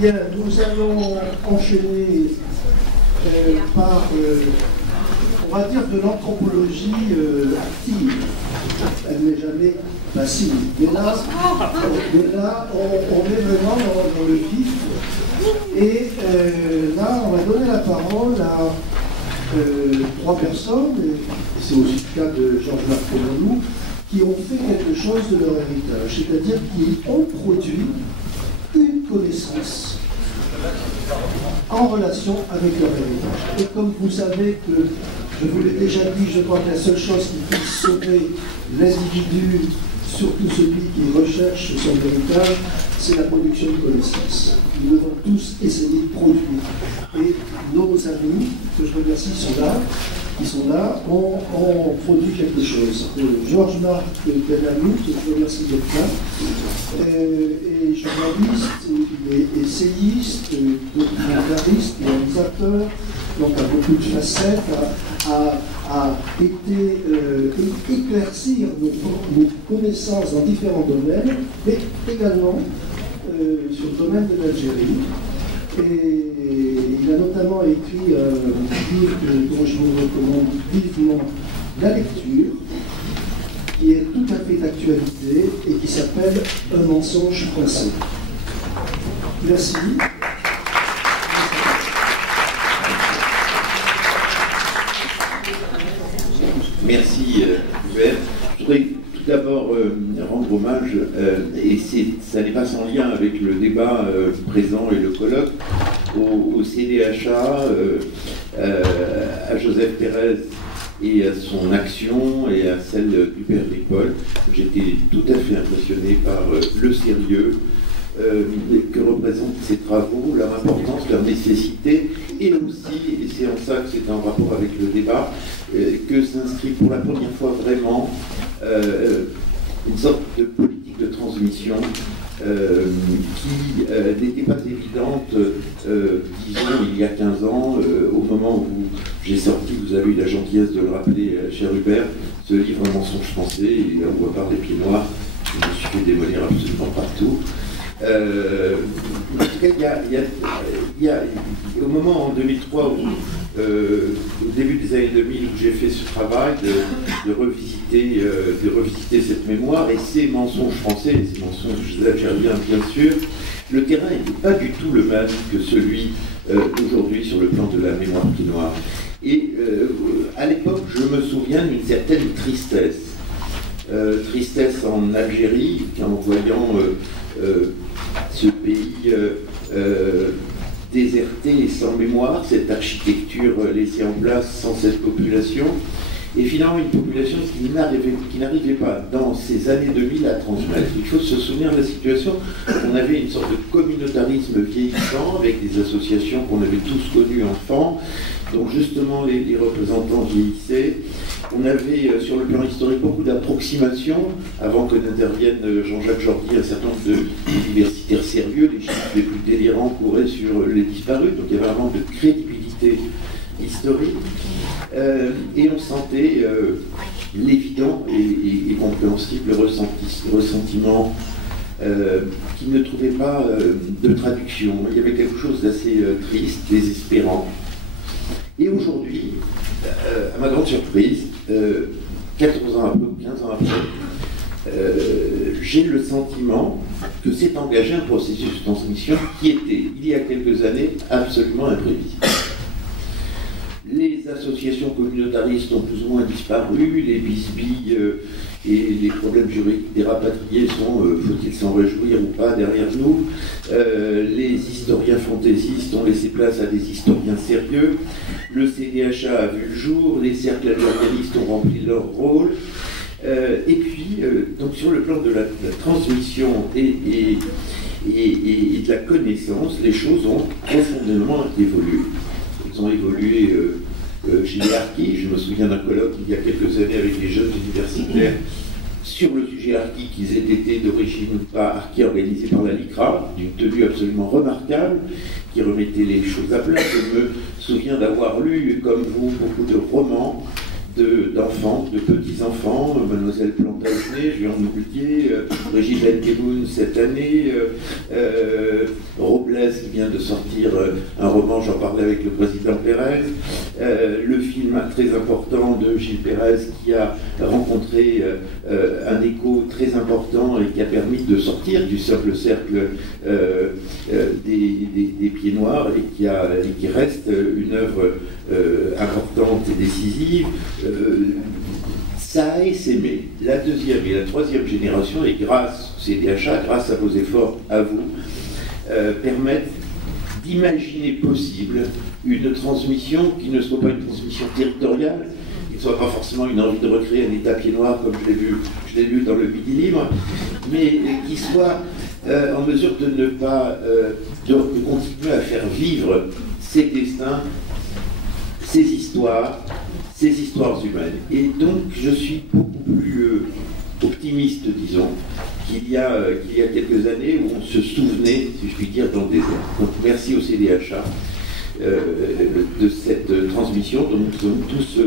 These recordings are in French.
Bien, nous allons enchaîner par, on va dire, de l'anthropologie active. Elle n'est jamais passive. Mais là, on est vraiment dans le vif. Et là, on va donner la parole à trois personnes, et c'est aussi le cas de Georges Marc, qui ont fait quelque chose de leur héritage, c'est-à-dire qu'ils ont produit une connaissance en relation avec leur héritage. Et comme vous savez que, je vous l'ai déjà dit, je crois que la seule chose qui puisse sauver l'individu, surtout celui qui recherche son héritage, c'est la production de connaissances. Nous devons tous essayer de produire. Et nos amis, que je remercie, qui sont là, ont produit quelque chose. Georges Marc Benhamou, que je remercie d'être là, est journaliste, il est essayiste, documentariste, réalisateur, donc a beaucoup de facettes, a été éclaircir nos connaissances dans différents domaines, mais également sur le domaine de l'Algérie. Et il a notamment écrit un livre dont je vous recommande vivement la lecture, qui est tout à fait d'actualité et qui s'appelle Un mensonge français. Merci. Merci, Hubert. Je voudrais tout d'abord rendre hommage, et ça n'est pas sans lien avec le débat présent et le colloque, au CDHA, à Joseph Pérez et à son action et à celle d'Hubert Ripoll. J'étais tout à fait impressionné par le sérieux que représentent ces travaux, leur importance, leur nécessité, et aussi, et c'est en ça que c'est en rapport avec le débat, que s'inscrit pour la première fois vraiment une sorte de politique de transmission qui n'était pas évidente, disons, il y a 15 ans, au moment où j'ai sorti, vous avez eu la gentillesse de le rappeler, cher Hubert, ce livre Un mensonge français, et on voit par des pieds noirs, je me suis fait démolir absolument partout. En tout cas, il y a au moment en 2003, au début des années 2000, où j'ai fait ce travail de revisiter cette mémoire et ces mensonges français, et ces mensonges algériens bien sûr, le terrain n'était pas du tout le même que celui d'aujourd'hui sur le plan de la mémoire pied-noire. Et à l'époque, je me souviens d'une certaine tristesse. Tristesse en Algérie, en voyant ce pays déserté et sans mémoire, cette architecture laissée en place sans cette population, et finalement une population qui n'arrivait pas dans ces années 2000 à transmettre. Il faut se souvenir de la situation, on avait une sorte de communautarisme vieillissant avec des associations qu'on avait tous connues enfants, dont justement les représentants vieillissaient. On avait sur le plan historique beaucoup d'approximations, avant que n'intervienne Jean-Jacques Jordi, un certain nombre d'universitaires sérieux, les chiffres les plus délirants couraient sur les disparus, donc il y avait un manque de crédibilité historique, et on sentait l'évident et compréhensible ressentiment qui ne trouvait pas de traduction. Il y avait quelque chose d'assez triste, désespérant. Et aujourd'hui, à ma grande surprise, 14 ans après, ou 15 ans après, j'ai le sentiment que s'est engagé un processus de transmission qui était, il y a quelques années, absolument imprévisible. Les associations communautaristes ont plus ou moins disparu, les bisbilles et les problèmes juridiques des rapatriés sont, faut-il s'en réjouir ou pas, derrière nous. Les historiens fantaisistes ont laissé place à des historiens sérieux. Le CDHA a vu le jour, les cercles algérianistes ont rempli leur rôle. Et puis, donc sur le plan de la transmission et de la connaissance, les choses ont profondément évolué. Elles ont évolué chez les harkis. Je me souviens d'un colloque il y a quelques années avec les jeunes universitaires sur le sujet harki, qu'ils aient été d'origine ou pas harkis, organisé par la LICRA, d'une tenue absolument remarquable, qui remettait les choses à plat. Je me souviens d'avoir lu, comme vous, beaucoup de romans d'enfants, de petits-enfants, Mademoiselle Plantagenet, Juan Moultier, Brigitte Benkemoun cette année, Robles qui vient de sortir un roman, j'en parlais avec le président Pérez, le film très important de Gilles Pérez qui a rencontré un écho très important et qui a permis de sortir du simple cercle des Pieds Noirs et qui reste une œuvre importante et décisive. Ça a essaimé. La deuxième et la troisième génération, et grâce au CDHA, grâce à vos efforts à vous, permettent d'imaginer possible une transmission qui ne soit pas une transmission territoriale, qui ne soit pas forcément une envie de recréer un État pied noir comme je l'ai lu dans le Midi Libre, mais qui soit en mesure de ne pas de continuer à faire vivre ces destins, ces histoires humaines. Et donc je suis beaucoup plus optimiste, disons, qu'il y a quelques années où on se souvenait, si je puis dire, dans le désert. Donc merci au CDHA de cette transmission dont nous sommes tous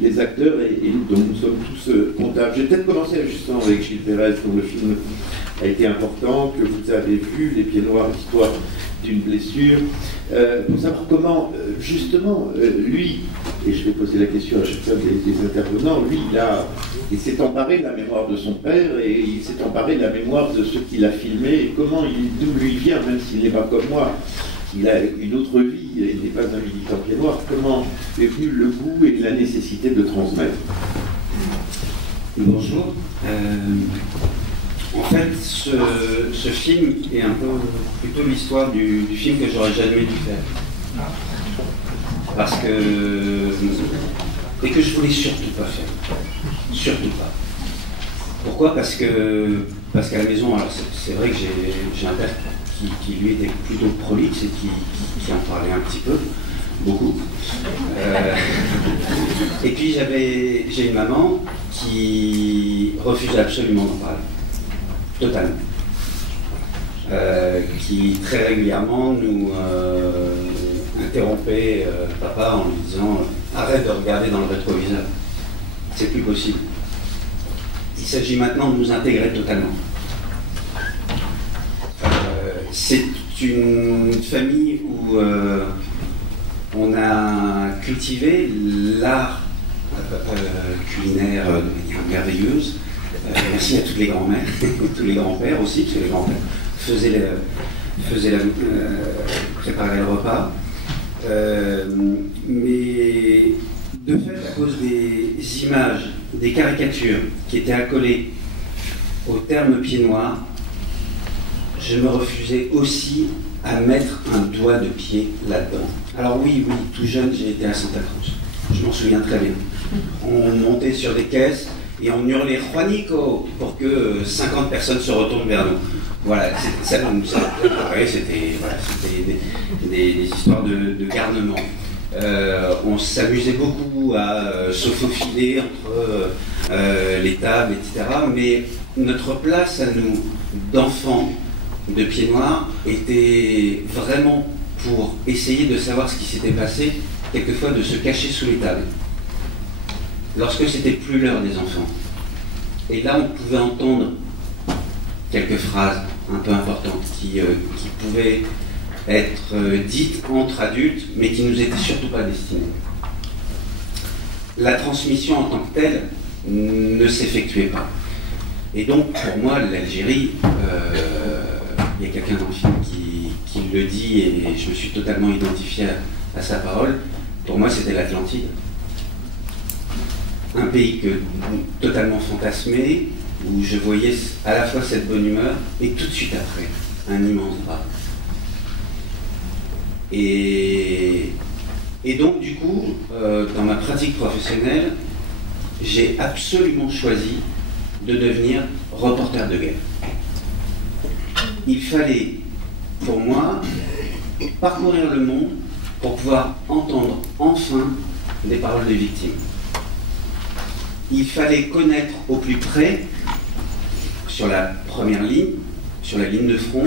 les acteurs et dont nous sommes tous comptables. J'ai peut-être commencé justement avec Gilles Pérez, dont le film a été important, que vous avez vu, Les Pieds Noirs, l'histoire d'une blessure, pour savoir comment, justement, lui, et je vais poser la question à chacun des intervenants, lui, il s'est emparé de la mémoire de son père et il s'est emparé de la mémoire de ceux qui l'a filmé, et d'où lui vient, même s'il n'est pas comme moi, il a une autre vie, il n'est pas un militant pied noir, comment est venu le goût et la nécessité de transmettre? Bonjour. En fait, ce film est un peu plutôt l'histoire du film que j'aurais jamais dû faire. Parce que... et que je voulais surtout pas faire. Surtout pas. Pourquoi? Parce qu'à la maison, alors c'est vrai que j'ai un père qui lui était plutôt prolixe et qui en parlait un petit peu, beaucoup. Et puis j'ai une maman qui refusait absolument d'en parler. Totalement. Qui très régulièrement nous interrompait papa en lui disant arrête de regarder dans le rétroviseur, c'est plus possible. Il s'agit maintenant de nous intégrer totalement. C'est une famille où on a cultivé l'art culinaire de manière merveilleuse. Merci à toutes les grands-mères, tous les grands-pères aussi, parce que les grands-pères préparaient le repas. Mais de fait, à cause des images, des caricatures qui étaient accolées au terme pied noir, je me refusais aussi à mettre un doigt de pied là-dedans. Alors oui, tout jeune, j'ai été à Santa Cruz. Je m'en souviens très bien. On montait sur des caisses et on hurlait « Juanico » pour que 50 personnes se retournent vers nous. Voilà, c'était des histoires de garnement. On s'amusait beaucoup à se faufiler entre les tables, etc. Mais notre place à nous, d'enfants de pieds noirs, était vraiment pour essayer de savoir ce qui s'était passé, quelquefois de se cacher sous les tables. Lorsque c'était plus l'heure des enfants. Et là, on pouvait entendre quelques phrases un peu importantes qui pouvaient être dites entre adultes, mais qui nous étaient surtout pas destinées. La transmission en tant que telle ne s'effectuait pas. Et donc, pour moi, l'Algérie, il y a quelqu'un dans le film qui le dit, et je me suis totalement identifié à sa parole, pour moi, c'était l'Atlantide. Un pays totalement fantasmé, où je voyais à la fois cette bonne humeur, et tout de suite après, un immense drame. Et donc, du coup, dans ma pratique professionnelle, j'ai absolument choisi de devenir reporter de guerre. Il fallait, pour moi, parcourir le monde pour pouvoir entendre enfin des paroles des victimes. Il fallait connaître au plus près, sur la première ligne, sur la ligne de front,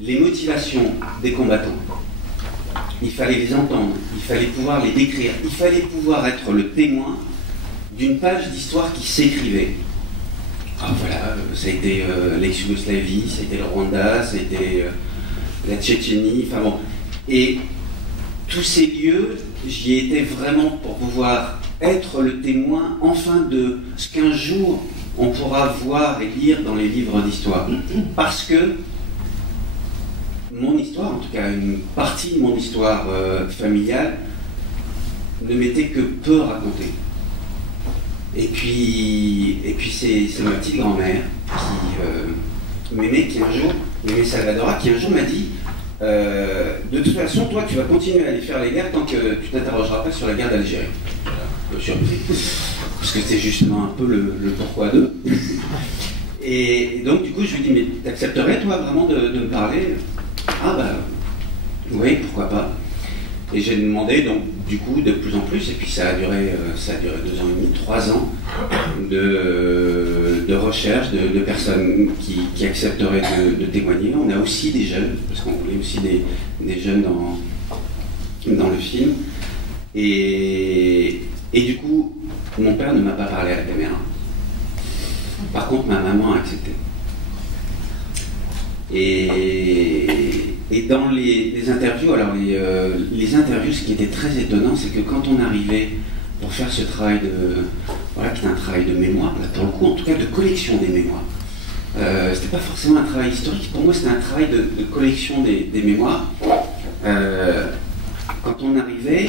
les motivations des combattants. Il fallait les entendre, il fallait pouvoir les décrire, il fallait pouvoir être le témoin d'une page d'histoire qui s'écrivait. Ah, voilà, ça a été l'ex-Yougoslavie, ça a été le Rwanda, ça a été la Tchétchénie, enfin bon. Et tous ces lieux, j'y étais vraiment pour pouvoir être le témoin, enfin, de ce qu'un jour on pourra voir et lire dans les livres d'histoire. Parce que mon histoire, en tout cas une partie de mon histoire familiale, ne m'était que peu racontée. Et puis c'est ma petite grand-mère qui m'aimait, Mémé Salvadora, qui un jour m'a dit de toute façon, toi, tu vas continuer à aller faire les guerres tant que tu t'interrogeras pas sur la guerre d'Algérie. Un peu surpris, parce que c'est justement un peu le pourquoi d'eux. Et donc, du coup, je lui dis, mais t'accepterais, toi, vraiment de me parler? Ah, bah, oui, pourquoi pas. Et j'ai demandé, donc, du coup, de plus en plus, et puis ça a duré 2 ans et demi, 3 ans de recherche de personnes qui accepteraient de témoigner. On a aussi des jeunes, parce qu'on voulait aussi des jeunes dans le film. Et du coup, mon père ne m'a pas parlé à la caméra. Par contre, ma maman a accepté. Et dans les interviews, alors les interviews, ce qui était très étonnant, c'est que quand on arrivait pour faire ce travail voilà, qui est un travail de mémoire, là, pour le coup, en tout cas de collection des mémoires. C'était pas forcément un travail historique, pour moi c'était un travail de collection des mémoires. Quand on arrivait,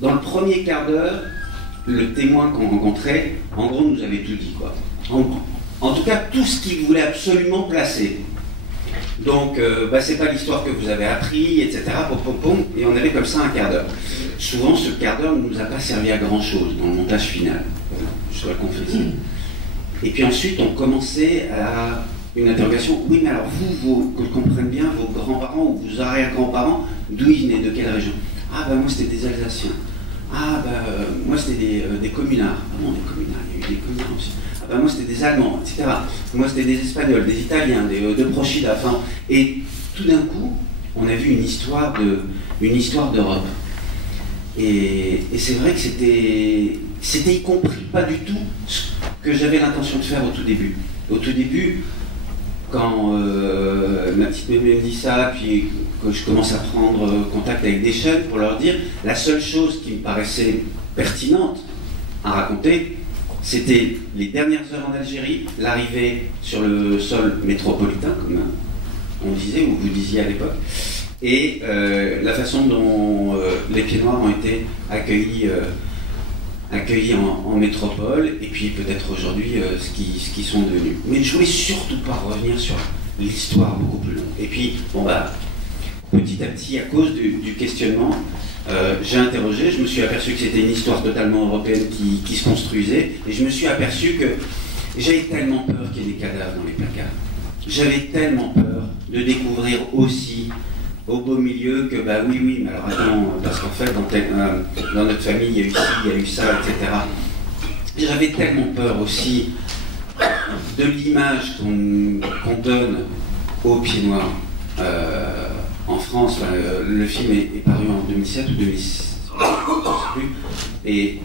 dans le premier quart d'heure, le témoin qu'on rencontrait, en gros, nous avait tout dit, quoi. En tout cas, tout ce qu'il voulait absolument placer. Donc, c'est pas l'histoire que vous avez appris, etc. Et on avait comme ça un quart d'heure. Souvent, ce quart d'heure ne nous a pas servi à grand-chose dans le montage final. Je dois le confesser. Et puis ensuite, on commençait à une interrogation. Oui, mais alors vous, que je comprenne bien, vos grands-parents ou vos arrière-grands-parents, d'où ils venaient, de quelle région? Ah, moi, c'était des Alsaciens. Ah, moi, c'était des communards. Ah non, des communards, il y a eu des communards aussi. Ah, moi, c'était des Allemands, etc. Moi, c'était des Espagnols, des Italiens, de Procida. Enfin, et tout d'un coup, on a vu une histoire d'Europe. Et c'est vrai que c'était y compris pas du tout ce que j'avais l'intention de faire au tout début. Au tout début, quand ma petite mémé me dit ça, puis que je commence à prendre contact avec des jeunes pour leur dire, la seule chose qui me paraissait pertinente à raconter, c'était les dernières heures en Algérie, l'arrivée sur le sol métropolitain, comme on disait, ou vous disiez à l'époque, et la façon dont les Pieds Noirs ont été accueillis en métropole, et puis peut-être aujourd'hui ce qu'ils sont devenus. Mais je voulais surtout pas revenir sur l'histoire beaucoup plus longue. Et puis, petit à petit, à cause du questionnement, j'ai interrogé, je me suis aperçu que c'était une histoire totalement européenne qui se construisait, et je me suis aperçu que j'avais tellement peur qu'il y ait des cadavres dans les placards. J'avais tellement peur de découvrir aussi au beau milieu que, oui, mais alors attends, parce qu'en fait, dans notre famille, il y a eu ci, il y a eu ça, etc. J'avais tellement peur aussi de l'image qu'on donne aux Pieds Noirs en France. Le film est paru en 2007 ou 2006, je ne sais plus. Et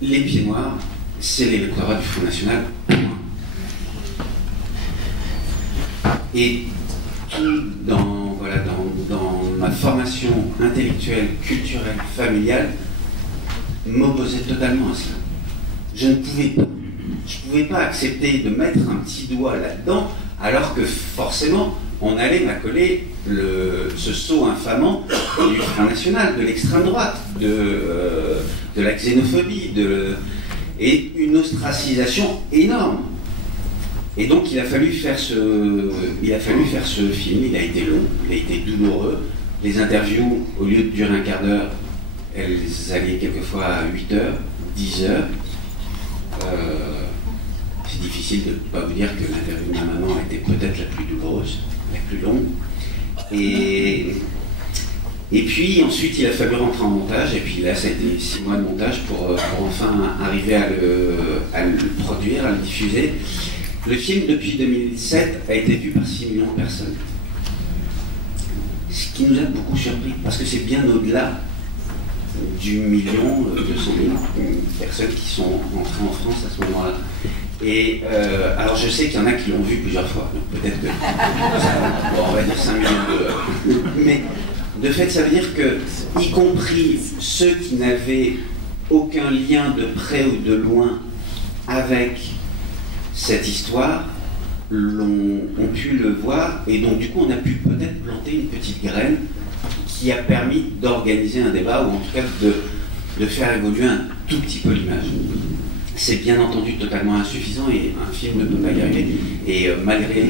les Pieds Noirs, c'est l'électorat du Front National. Et tout dans ma formation intellectuelle, culturelle, familiale, m'opposait totalement à cela. Je ne pouvais pas accepter de mettre un petit doigt là-dedans, alors que forcément, on allait m'accoler ce sceau infamant du Front National, de l'extrême droite, de la xénophobie, et une ostracisation énorme. Et donc il a fallu faire ce film. Il a été long, il a été douloureux. Les interviews, au lieu de durer un quart d'heure, elles allaient quelquefois à 8 heures, 10 heures. C'est difficile de ne pas vous dire que l'interview de ma maman était peut-être la plus douloureuse, la plus longue. Et puis ensuite il a fallu rentrer en montage, et puis là ça a été 6 mois de montage pour enfin arriver à le produire, à le diffuser. Le film, depuis 2007, a été vu par 6 millions de personnes. Ce qui nous a beaucoup surpris, parce que c'est bien au-delà du million, 200 000 personnes qui sont entrées en France à ce moment-là. Et alors je sais qu'il y en a qui l'ont vu plusieurs fois, donc peut-être que bon, on va dire 5 millions de... Mais de fait, ça veut dire que, y compris ceux qui n'avaient aucun lien de près ou de loin avec cette histoire, ont pu le voir, et donc du coup on a pu peut-être planter une petite graine qui a permis d'organiser un débat, ou en tout cas de faire évoluer un tout petit peu l'image. C'est bien entendu totalement insuffisant et un film ne peut pas y arriver. Et malgré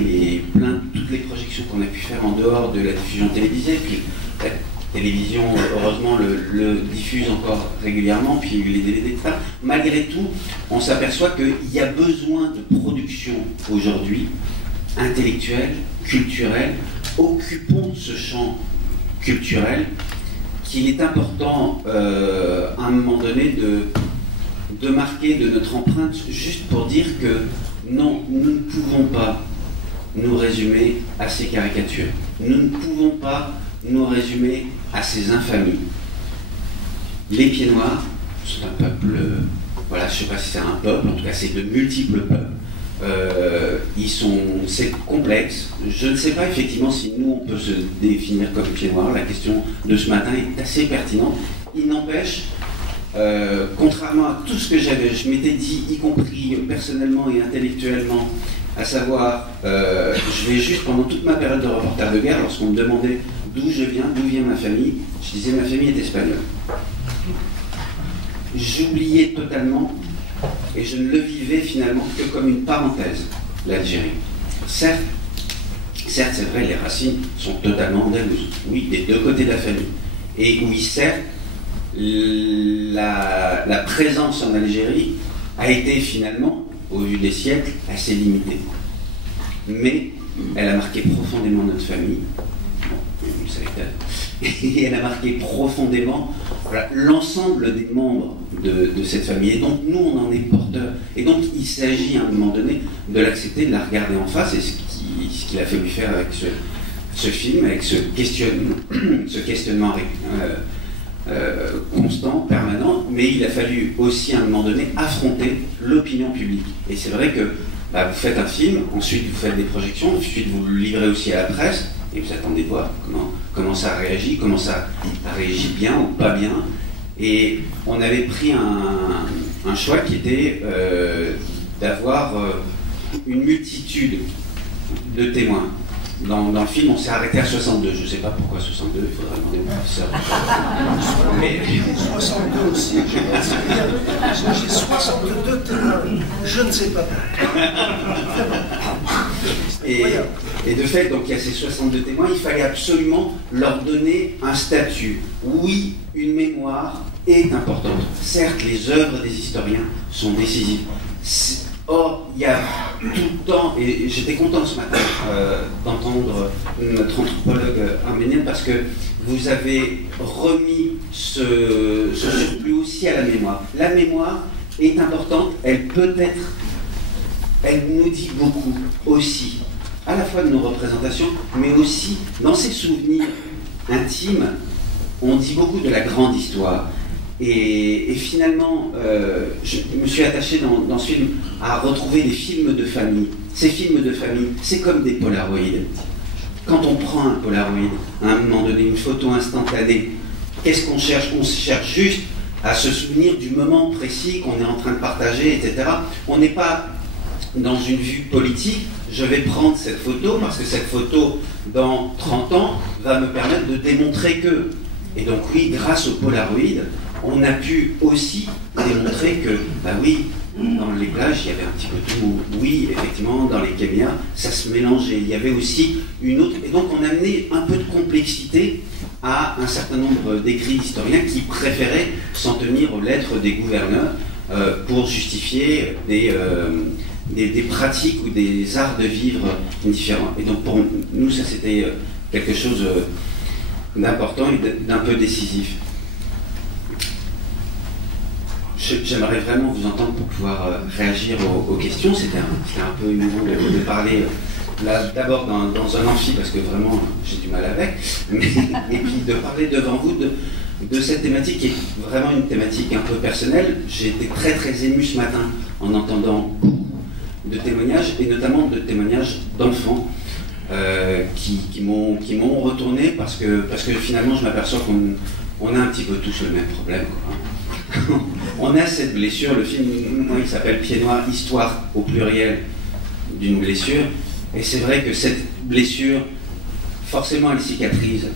toutes les projections qu'on a pu faire en dehors de la diffusion télévisée, puis la télévision, heureusement, le diffuse encore régulièrement, puis les DVD, etc. Malgré tout, on s'aperçoit qu'il y a besoin de production aujourd'hui, intellectuelle, culturelle. Occupons ce champ culturel qu'il est important à un moment donné de marquer de notre empreinte, juste pour dire que non, nous ne pouvons pas nous résumer à ces caricatures. Nous ne pouvons pas nous résumer à ces infamies. Les Pieds Noirs sont un peuple, voilà, je ne sais pas si c'est un peuple, en tout cas c'est de multiples peuples. C'est complexe. Je ne sais pas effectivement si nous on peut se définir comme Pieds Noirs. La question de ce matin est assez pertinente. Il n'empêche, contrairement à tout ce que je m'étais dit, y compris personnellement et intellectuellement, à savoir, je vais juste pendant toute ma période de reporter de guerre, lorsqu'on me demandait d'où je viens, d'où vient ma famille, je disais ma famille est espagnole. J'oubliais totalement, et je ne le vivais finalement que comme une parenthèse, l'Algérie. Certes, c'est vrai, les racines sont totalement andalouses, oui, des deux côtés de la famille. Et oui, certes, la présence en Algérie a été finalement, au vu des siècles, assez limitée. Mais elle a marqué profondément notre famille. Vous le savez peut-être. Et elle a marqué profondément l'ensemble des membres de cette famille. Et donc nous, on en est porteurs. Et donc il s'agit à un moment donné de l'accepter, de la regarder en face. Et ce qu'il a fallu faire avec ce film, avec ce questionnement constant, permanent, mais il a fallu aussi à un moment donné affronter l'opinion publique. Et c'est vrai que vous faites un film, ensuite vous faites des projections, ensuite vous le livrez aussi à la presse, et vous attendez de voir comment ça réagit, comment ça réagit bien ou pas bien. Et on avait pris un choix qui était d'avoir une multitude de témoins. Dans le film, on s'est arrêté à 62. Je ne sais pas pourquoi 62, il faudrait demander au professeur. Mais 62 aussi. J'ai 62 témoins. Je ne sais pas. Et de fait, donc il y a ces 62 témoins, il fallait absolument leur donner un statut. Oui, une mémoire est importante. Certes, les œuvres des historiens sont décisives. Or, il y a tout le temps, et j'étais content ce matin d'entendre notre anthropologue arménienne, parce que vous avez remis ce surplus aussi à la mémoire. La mémoire est importante, elle nous dit beaucoup aussi, à la fois de nos représentations, mais aussi dans ses souvenirs intimes, on dit beaucoup de la grande histoire. Et finalement, je me suis attaché dans ce film à retrouver des films de famille. Ces films de famille, c'est comme des polaroïds. Quand on prend un polaroïd, à un moment donné, une photo instantanée, qu'est-ce qu'on cherche? On cherche juste à se souvenir du moment précis qu'on est en train de partager, etc. On n'est pas dans une vue politique. Je vais prendre cette photo parce que cette photo, dans 30 ans, va me permettre de démontrer que... Et donc oui, grâce au polaroïd, on a pu aussi démontrer que, oui, dans les plages, il y avait un petit peu tout. Oui, effectivement, dans les kémias, ça se mélangeait. Il y avait aussi une autre... Et donc, on a amené un peu de complexité à un certain nombre d'écrits d'historiens qui préféraient s'en tenir aux lettres des gouverneurs pour justifier des pratiques ou des arts de vivre différents. Et donc, pour nous, ça, c'était quelque chose d'important et d'un peu décisif. J'aimerais vraiment vous entendre pour pouvoir réagir aux questions. C'était un peu émouvant de parler là d'abord dans un amphi parce que vraiment j'ai du mal avec, et puis de parler devant vous de cette thématique qui est vraiment une thématique un peu personnelle. J'ai été très très ému ce matin en entendant beaucoup de témoignages, et notamment de témoignages d'enfants qui m'ont retourné parce que finalement je m'aperçois qu'on a un petit peu tous le même problème, quoi. On a cette blessure, le film il s'appelle Pieds Noirs, histoire au pluriel d'une blessure, et c'est vrai que cette blessure, forcément elle cicatrise,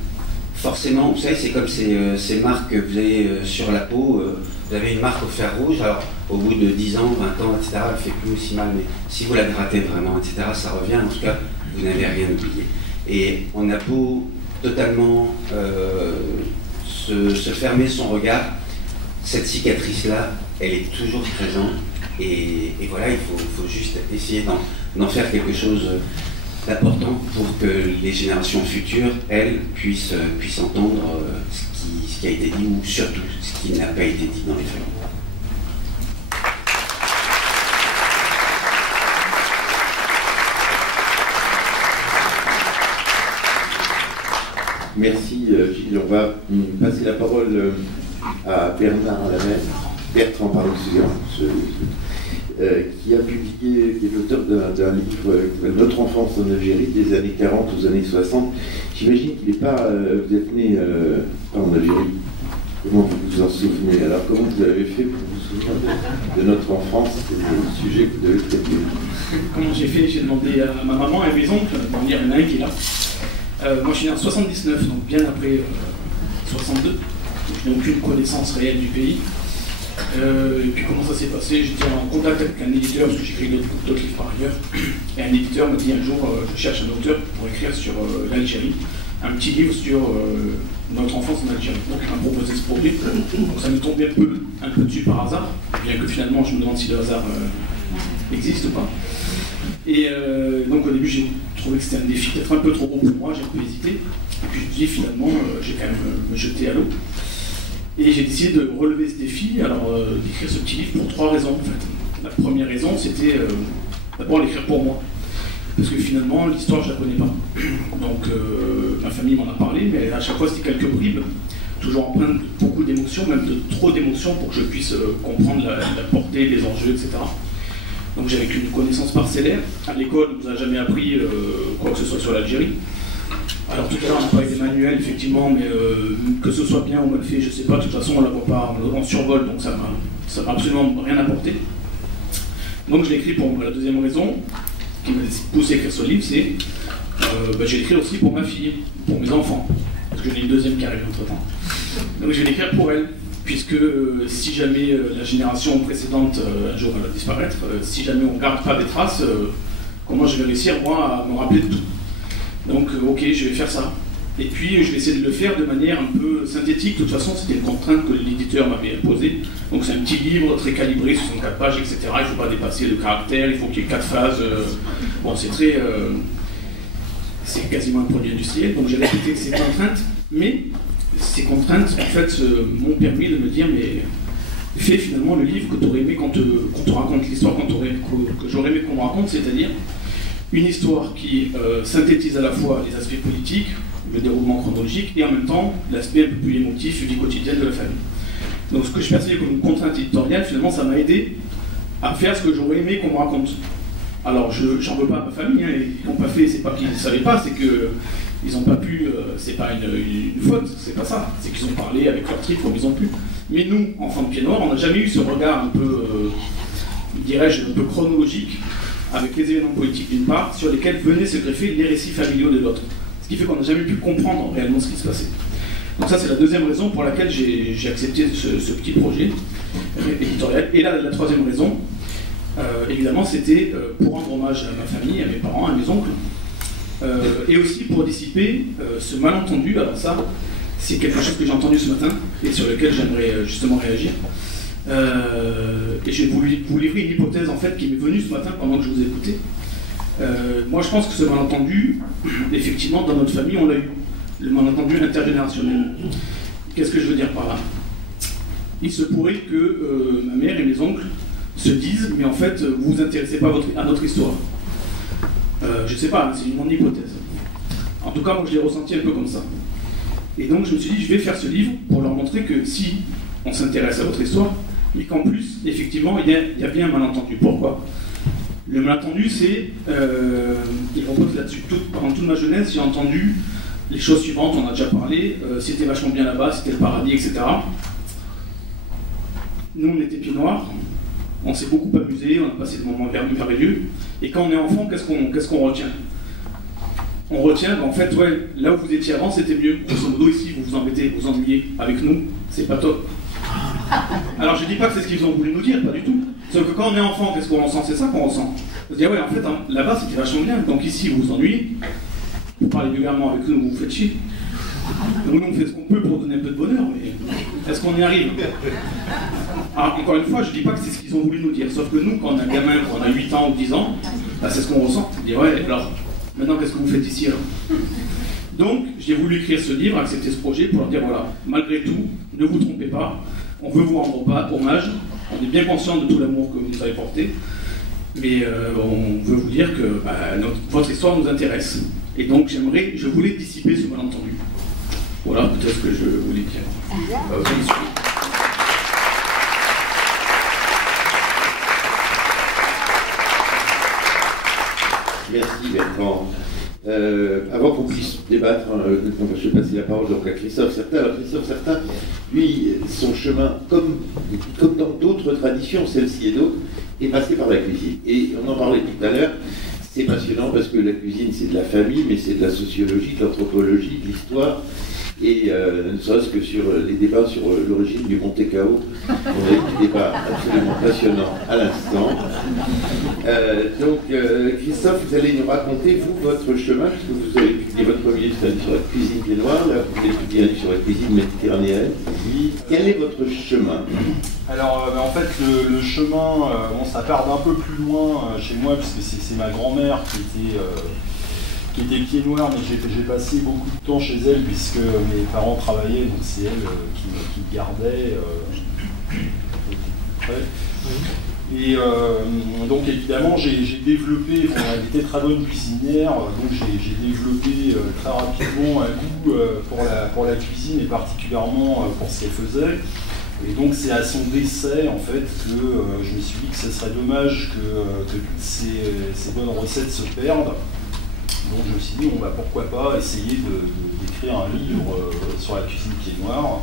forcément, vous savez, c'est comme ces marques que vous avez sur la peau, vous avez une marque au fer rouge, alors au bout de 10 ans, 20 ans, etc., elle ne fait plus aussi mal, mais si vous la grattez vraiment, etc., ça revient, en tout cas, vous n'avez rien oublié. Et on a beau totalement se fermer son regard, cette cicatrice-là, elle est toujours présente, et voilà, il faut juste essayer d'en faire quelque chose d'important pour que les générations futures, elles, puissent entendre ce qui a été dit, ou surtout ce qui n'a pas été dit dans les films. Merci Gilles. On va passer la parole à Bertrand, qui a publié, qui est l'auteur d'un livre, Notre enfance en Algérie, des années 40 aux années 60. J'imagine qu'il n'est pas, vous êtes né pas en Algérie. Comment vous vous en souvenez? Alors comment vous avez fait pour vous souvenir de notre enfance? C'est le sujet que vous devez traiter. Comment j'ai fait? J'ai demandé à ma maman et à mes oncles, il y en a un qui est là. Moi je suis né en 79, donc bien après 62. Donc, je n'ai aucune connaissance réelle du pays. Et puis comment ça s'est passé? J'étais en contact avec un éditeur, parce que j'écris d'autres livres par ailleurs. Et un éditeur m'a dit un jour, je cherche un auteur pour écrire sur l'Algérie. Un petit livre sur notre enfance en Algérie. Donc il m'a proposé ce projet. Donc ça me tombait un peu dessus par hasard, bien que finalement je me demande si le hasard existe ou pas. Et donc au début j'ai trouvé que c'était un défi peut-être un peu trop gros pour moi, j'ai un peu hésité. Et puis je me dis finalement j'ai quand même me jeté à l'eau. Et j'ai décidé de relever ce défi, alors d'écrire ce petit livre pour 3 raisons en fait. La première raison c'était d'abord l'écrire pour moi. Parce que finalement l'histoire je la connais pas. Donc ma famille m'en a parlé, mais à chaque fois c'était quelques bribes, toujours empreintes de beaucoup d'émotions, même de trop d'émotions pour que je puisse comprendre la portée des enjeux, etc. Donc j'avais qu'une connaissance parcellaire. À l'école, on ne nous a jamais appris quoi que ce soit sur l'Algérie. Alors tout à l'heure, on a parlé des manuels, effectivement, mais que ce soit bien ou mal fait, je ne sais pas. De toute façon, on ne la voit pas, on survole, donc ça m'a absolument rien apporté. Donc je l'ai écrit pour moi. La deuxième raison qui m'a poussé à écrire ce livre, c'est je vais l'écrire aussi pour ma fille, pour mes enfants. Parce que j'en ai une deuxième qui arrive entre-temps. Donc je vais l'écrire pour elle. Puisque si jamais la génération précédente, un jour, elle va disparaître, si jamais on ne garde pas des traces, comment je vais réussir, moi, à me rappeler de tout? Donc, ok, je vais faire ça. Et puis, je vais essayer de le faire de manière un peu synthétique. De toute façon, c'était une contrainte que l'éditeur m'avait imposée. Donc, c'est un petit livre très calibré, 64 pages, etc. Il ne faut pas dépasser le caractère, il faut qu'il y ait 4 phases. Bon, c'est très... c'est quasiment un produit industriel. Donc, j'ai répété ces contraintes, mais... Ces contraintes, en fait, m'ont permis de me dire, mais fais finalement le livre que tu aurais aimé qu'on te raconte, l'histoire que j'aurais aimé qu'on me raconte, c'est-à-dire une histoire qui synthétise à la fois les aspects politiques, le déroulement chronologique, et en même temps l'aspect un peu plus émotif du quotidien de la famille. Donc ce que je percevais comme une contrainte éditoriale, finalement, ça m'a aidé à faire ce que j'aurais aimé qu'on me raconte. Alors, j'en veux pas à ma famille, hein, ils n'ont pas fait, c'est pas qu'ils ne savaient pas, c'est que ils n'ont pas pu, c'est pas une faute, c'est pas ça, c'est qu'ils ont parlé avec leur trip comme ils ont pu. Mais nous, enfants de Pieds Noirs, on n'a jamais eu ce regard un peu, dirais-je, un peu chronologique, avec les événements politiques d'une part, sur lesquels venaient se greffer les récits familiaux de l'autre. Ce qui fait qu'on n'a jamais pu comprendre réellement ce qui se passait. Donc ça, c'est la deuxième raison pour laquelle j'ai accepté ce petit projet éditorial. Et là, la troisième raison, évidemment, c'était pour rendre hommage à ma famille, à mes parents, à mes oncles, et aussi pour dissiper ce malentendu. Alors ça, c'est quelque chose que j'ai entendu ce matin et sur lequel j'aimerais justement réagir. Et je vais vous livrer une hypothèse en fait qui m'est venue ce matin pendant que je vous écoutais. Moi, je pense que ce malentendu, effectivement, dans notre famille, on l'a eu. Le malentendu intergénérationnel. Qu'est-ce que je veux dire par là? Il se pourrait que ma mère et mes oncles se disent, mais en fait, vous vous intéressez pas à notre histoire. Je sais pas, c'est mon hypothèse. En tout cas, moi, je l'ai ressenti un peu comme ça. Et donc je me suis dit, je vais faire ce livre pour leur montrer que si on s'intéresse à votre histoire, mais qu'en plus, effectivement, il y a bien un malentendu. Pourquoi ? Le malentendu, c'est, il repose là-dessus. Pendant toute ma jeunesse, j'ai entendu les choses suivantes, on a déjà parlé, c'était vachement bien là-bas, c'était le paradis, etc. Nous, on était pieds noirs, on s'est beaucoup amusé, on a passé des moments merveilleux, et quand on est enfant, qu'est-ce qu'on retient ? On retient qu'en fait, ouais, là où vous étiez avant, c'était mieux. Grosso modo, ici, vous vous embêtez, vous ennuyez. Avec nous, c'est pas top. Alors, je dis pas que c'est ce qu'ils ont voulu nous dire, pas du tout. Sauf que quand on est enfant, qu'est-ce qu'on ressent ? C'est ça qu'on ressent. On se dit, ouais, en fait, hein, là-bas, c'était vachement bien. Donc ici, vous vous ennuyez. Vous parlez vulgairement avec nous, vous vous faites chier. Donc nous, on fait ce qu'on peut pour donner un peu de bonheur, mais est-ce qu'on y arrive ? Alors, encore une fois, je dis pas que c'est ce qu'ils ont voulu nous dire. Sauf que nous, quand on a un gamin, quand on a 8 ans ou 10 ans, bah, c'est ce qu'on ressent. On dit, ouais, alors, maintenant, qu'est-ce que vous faites ici, alors ? Donc, j'ai voulu écrire ce livre, accepter ce projet pour leur dire, voilà, malgré tout, ne vous trompez pas, on veut vous rendre hommage, on est bien conscient de tout l'amour que vous nous avez porté, mais on veut vous dire que bah, votre histoire nous intéresse. Et donc, je voulais dissiper ce malentendu. Voilà, peut-être ce que je voulais dire. Merci Bertrand. Avant qu'on puisse débattre, je vais passer la parole donc à Christophe Certain. Alors Christophe Certain, lui, son chemin, comme dans d'autres traditions, celle-ci et d'autres, est passé par la cuisine. Et on en parlait tout à l'heure, c'est passionnant parce que la cuisine c'est de la famille, mais c'est de la sociologie, de l'anthropologie, de l'histoire. Et ne serait-ce que sur les débats sur l'origine du Monte Cao, on a eu des débats absolument passionnants à l'instant. Donc, Christophe, vous allez nous raconter, vous, votre chemin, puisque vous avez publié votre premier livre sur la cuisine pied noir, là, vous avez publié un livre sur la cuisine méditerranéenne. Quel est votre chemin ? Alors, en fait, le chemin, bon, ça part d'un peu plus loin chez moi, puisque c'est ma grand-mère qui était pied noir, mais j'ai passé beaucoup de temps chez elle puisque mes parents travaillaient, donc c'est elle qui me gardait. Et donc évidemment j'ai développé, elle était très bonne cuisinière, donc j'ai développé très rapidement un goût pour la cuisine et particulièrement pour ce qu'elle faisait. Et donc c'est à son décès en fait que je me suis dit que ce serait dommage que toutes ces bonnes recettes se perdent. Donc je me suis dit, bon, bah, pourquoi pas essayer d'écrire un livre sur la cuisine pied noir.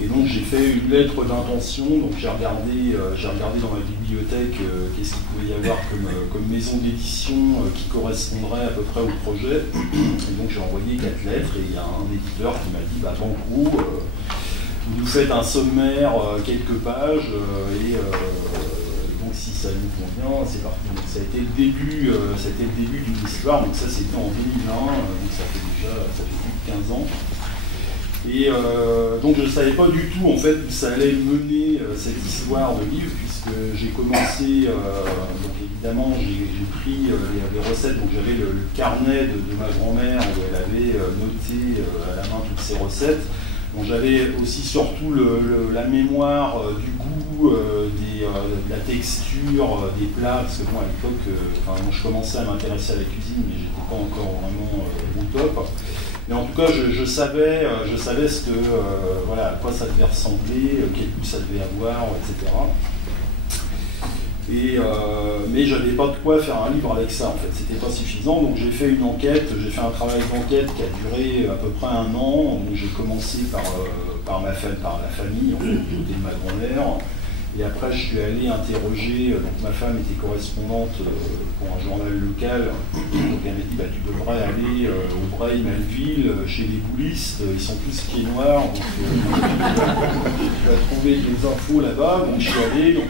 Et donc j'ai fait une lettre d'intention, donc j'ai regardé dans ma bibliothèque qu'est-ce qu'il pouvait y avoir comme maison d'édition qui correspondrait à peu près au projet. Et donc j'ai envoyé 4 lettres et il y a un éditeur qui m'a dit, bah banco, vous nous faites un sommaire, quelques pages, et donc si ça nous convient, c'est parti. Donc ça a été le début d'une histoire, donc ça c'était en 2001, donc ça fait plus de 15 ans. Et donc je ne savais pas du tout en fait où ça allait mener cette histoire de livre, puisque j'ai commencé, donc évidemment j'ai pris les recettes, donc j'avais le carnet de ma grand-mère où elle avait noté à la main toutes ces recettes. Donc j'avais aussi surtout la mémoire du goût, de la texture des plats, parce que bon, à l'époque, je commençais à m'intéresser à la cuisine, mais j'étais pas encore vraiment au top. Mais en tout cas, je savais ce que, voilà, à quoi ça devait ressembler, quel goût ça devait avoir, etc. Mais je n'avais pas de quoi faire un livre avec ça, en fait, c'était pas suffisant, donc j'ai fait une enquête, j'ai fait un travail d'enquête qui a duré à peu près 1 an, donc j'ai commencé par la famille, en fait, du côté de ma grand-mère, et après je suis allé interroger, donc ma femme était correspondante pour un journal local, donc elle m'a dit, bah, tu devrais aller au Breil Malville, chez les boulistes, ils sont tous pieds noirs, donc tu vas trouver des infos là-bas, donc je suis allé, donc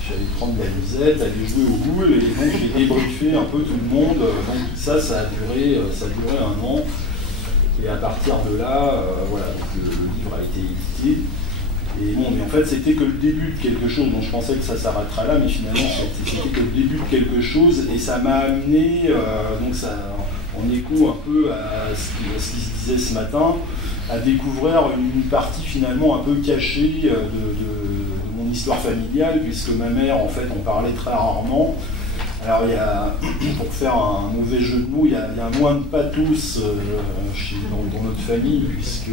je suis allé prendre la musette, aller jouer au boule, et donc j'ai débriefé un peu tout le monde. Donc ça a duré 1 an. Et à partir de là, voilà, donc le livre a été édité. Et bon, mais en fait, c'était que le début de quelque chose. Donc je pensais que ça s'arrêterait là, mais finalement, c'était que le début de quelque chose. Et ça m'a amené, donc ça, en écho un peu à ce qui se disait ce matin, à découvrir une partie finalement un peu cachée de mon histoire familiale, puisque ma mère, en fait, on parlait très rarement. Alors, il y a, pour faire un mauvais jeu de mots, il y a moins de pathos dans notre famille, puisque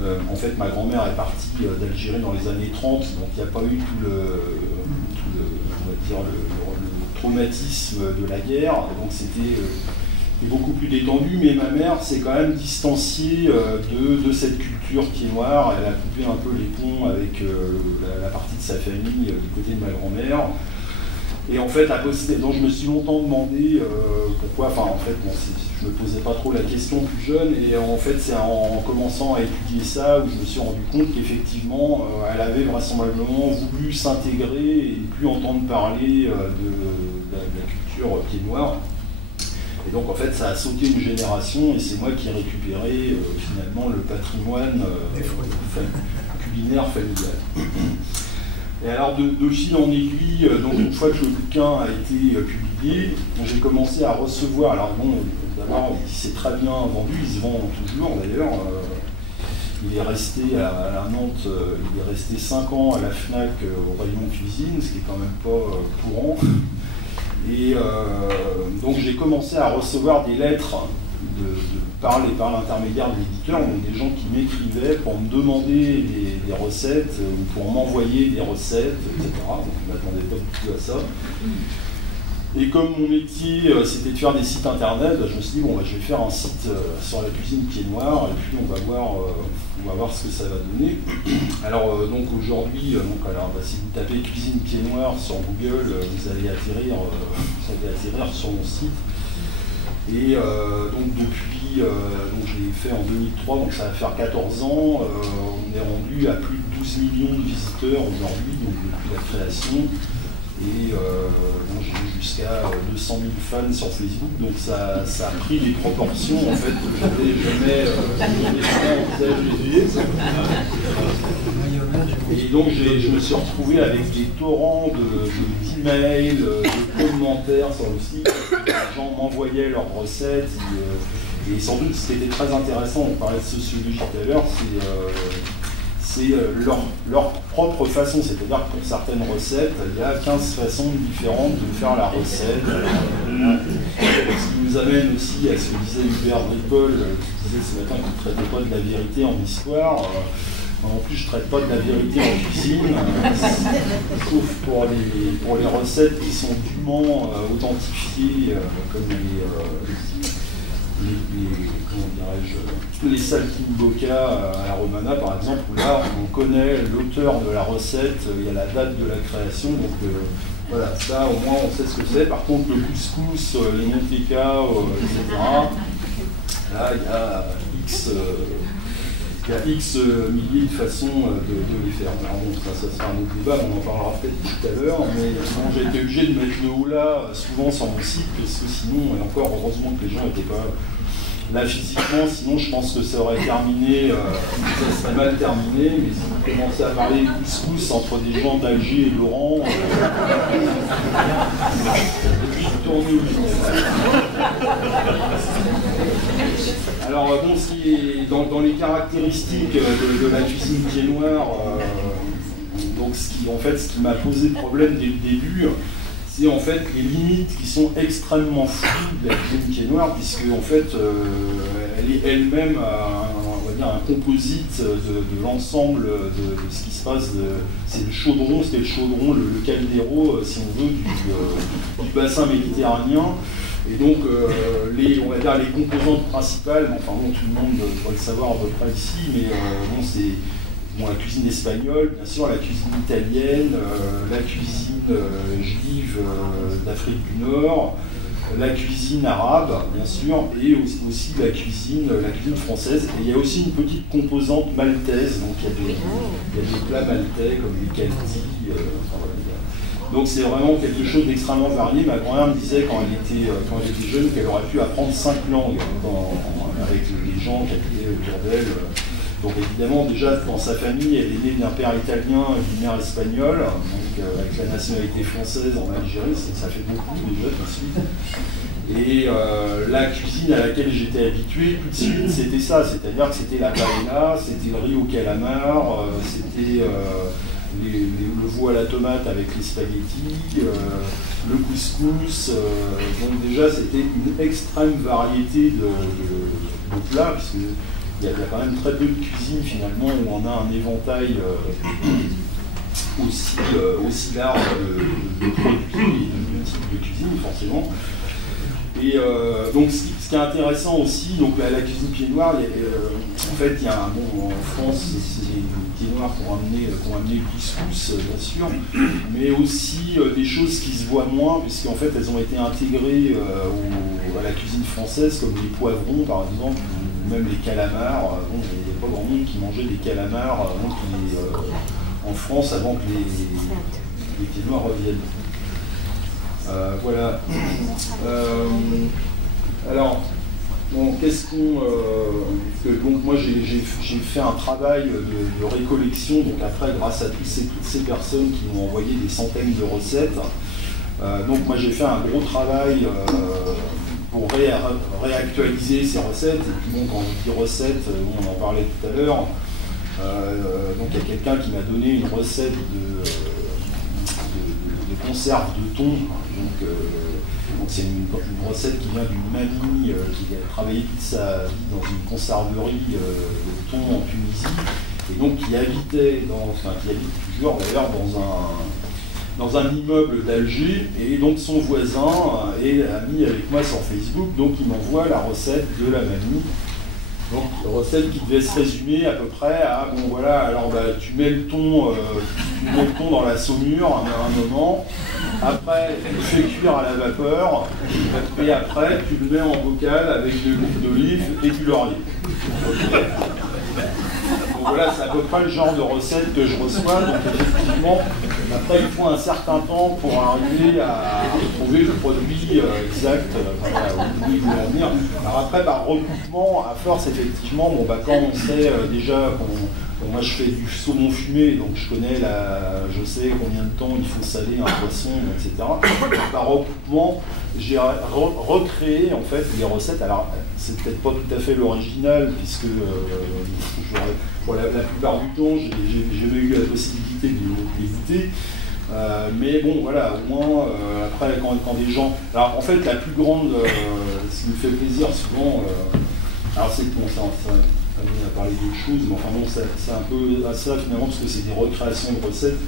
en fait ma grand-mère est partie d'Algérie dans les années 30, donc il n'y a pas eu tout le traumatisme de la guerre, donc c'était beaucoup plus détendu, mais ma mère s'est quand même distanciée de cette culture pied-noir. Elle a coupé un peu les ponts avec la partie de sa famille du côté de ma grand-mère. Et en fait, donc je me suis longtemps demandé pourquoi, enfin en fait, bon, je me posais pas trop la question plus jeune, et en fait c'est en commençant à étudier ça où je me suis rendu compte qu'effectivement elle avait vraisemblablement voulu s'intégrer et ne plus entendre parler de la culture pied-noir. Et donc en fait ça a sauté une génération et c'est moi qui ai récupéré finalement le patrimoine culinaire familial. Et alors de fil en aiguille, donc une fois que le bouquin a été publié, j'ai commencé à recevoir, alors bon, d'abord il s'est très bien vendu, il se vend toujours d'ailleurs, il est resté à Nantes, il est resté 5 ans à la FNAC au rayon cuisine, ce qui est quand même pas courant. Et donc j'ai commencé à recevoir des lettres par l'intermédiaire de l'éditeur, donc des gens qui m'écrivaient pour me demander des recettes ou pour m'envoyer des recettes, etc. Donc je ne m'attendais pas du tout à ça. Et comme mon métier c'était de faire des sites internet, je me suis dit bon je vais faire un site sur la cuisine pied-noir et puis on va voir ce que ça va donner. Alors donc aujourd'hui, si vous tapez cuisine pied-noir sur Google, vous allez atterrir sur mon site. Et donc depuis, je l'ai fait en 2003, donc ça va faire 14 ans, on est rendu à plus de 12 millions de visiteurs aujourd'hui, donc depuis la création. Et j'ai eu jusqu'à 200 000 fans sur Facebook, donc ça a pris des proportions en fait que j'avais jamais envisagées. Et donc je me suis retrouvé avec des torrents d'emails, de commentaires sur le site. Les gens m'envoyaient leurs recettes. Et sans doute ce qui était très intéressant, on parlait de sociologie tout à l'heure, c'est leur propre façon, c'est-à-dire que pour certaines recettes, il y a 15 façons différentes de faire la recette. Ce qui nous amène aussi à ce que disait Hubert Dripol, qui disait ce matin qu'il ne traitait pas de la vérité en histoire. En plus, je ne traite pas de la vérité en cuisine, sauf pour les recettes qui sont dûment authentifiées, comme les saltimbocca à la Romana par exemple, où là on connaît l'auteur de la recette, il y a la date de la création, donc voilà, ça au moins on sait ce que c'est. Par contre le couscous, les mantecas, etc., là il y a X milliers de façons de les faire. Alors bon, ça sera un autre débat, on en parlera peut-être tout à l'heure, mais bon, j'ai été obligé de mettre le haut là souvent sur mon site, parce que sinon, et encore heureusement que les gens n'étaient pas là physiquement, sinon je pense que ça aurait terminé, ça serait mal terminé, mais si vous commencez à parler couscous entre des gens d'Alger et Laurent, tournez au vinaigre. Alors bon, ce qui est dans les caractéristiques de la cuisine pied-noir, donc ce qui m'a posé problème dès le début, c'est en fait les limites qui sont extrêmement floues de la cuisine pied-noir, puisque en fait elle est elle-même on va dire un composite de l'ensemble de ce qui se passe. C'était le chaudron, le caldero, si on veut, du bassin méditerranéen. Et donc, on va dire les composantes principales, enfin bon, tout le monde doit le savoir à peu près ici, mais bon, c'est la cuisine espagnole, bien sûr, la cuisine italienne, la cuisine juive d'Afrique du Nord, la cuisine arabe, bien sûr, et aussi la cuisine française. Et il y a aussi une petite composante maltaise, donc il y a des plats maltais comme les caldi. Donc c'est vraiment quelque chose d'extrêmement varié. Ma grand-mère me disait quand elle était jeune qu'elle aurait pu apprendre 5 langues avec les gens qui habitaient autour d'elle. Donc évidemment déjà dans sa famille, elle est née d'un père italien et d'une mère espagnole, donc avec la nationalité française en Algérie, ça fait beaucoup déjà tout de suite. Et la cuisine à laquelle j'étais habitué tout de suite, c'était ça, c'est-à-dire que c'était la paella, c'était le riz au calamar, c'était le veau à la tomate avec les spaghettis, le couscous. Donc déjà, c'était une extrême variété de plats, puisqu'il y a quand même très peu de cuisine finalement où on a un éventail aussi large de produits et de types de cuisine, forcément. Et donc, ce qui est intéressant aussi, donc la cuisine pied noir, en fait, il y a en France, c'est les pieds noirs qui ont amené le couscous, bien sûr, mais aussi des choses qui se voient moins, puisqu'en fait, elles ont été intégrées à la cuisine française, comme les poivrons, par exemple, ou même les calamars. Bon, il n'y a pas grand monde qui mangeait des calamars en France avant que les pieds noirs reviennent. Voilà. Alors, bon, qu'est-ce qu'on... donc moi j'ai fait un travail de récollection, donc après grâce à toutes ces personnes qui m'ont envoyé des centaines de recettes. Donc moi j'ai fait un gros travail pour réactualiser ces recettes. Et puis bon, quand on dit recettes, on en parlait tout à l'heure. Donc il y a quelqu'un qui m'a donné une recette de conserve de thon. Donc c'est une recette qui vient d'une mamie qui a travaillé toute sa vie dans une conserverie de thon en Tunisie, et donc qui habite toujours d'ailleurs dans un immeuble d'Alger, et donc son voisin est ami avec moi sur Facebook, donc il m'envoie la recette de la mamie. Donc, recette qui devait se résumer à peu près à, bon voilà, alors tu mets le thon dans la saumure à un moment, après tu le fais cuire à la vapeur, et après tu le mets en bocal avec de l'huile d'olive et du laurier. Donc voilà, c'est à peu près le genre de recette que je reçois. Donc effectivement, après il faut un certain temps pour arriver à trouver le produit exact où il doit venir. Alors après, par recoupement, à force effectivement, quand on sait déjà moi je fais du saumon fumé, donc je sais combien de temps il faut saler un poisson, etc. Par recoupement, j'ai recréé en fait les recettes. Alors c'est peut-être pas tout à fait l'original, puisque la plupart du temps j'ai jamais eu la possibilité de les goûter. Mais bon voilà, au moins après quand des gens... Alors en fait la plus grande, ce qui me fait plaisir souvent, alors c'est bon, ça on a parlé d'autres choses, mais enfin bon, c'est un peu à ça finalement, parce que c'est des recréations de recettes.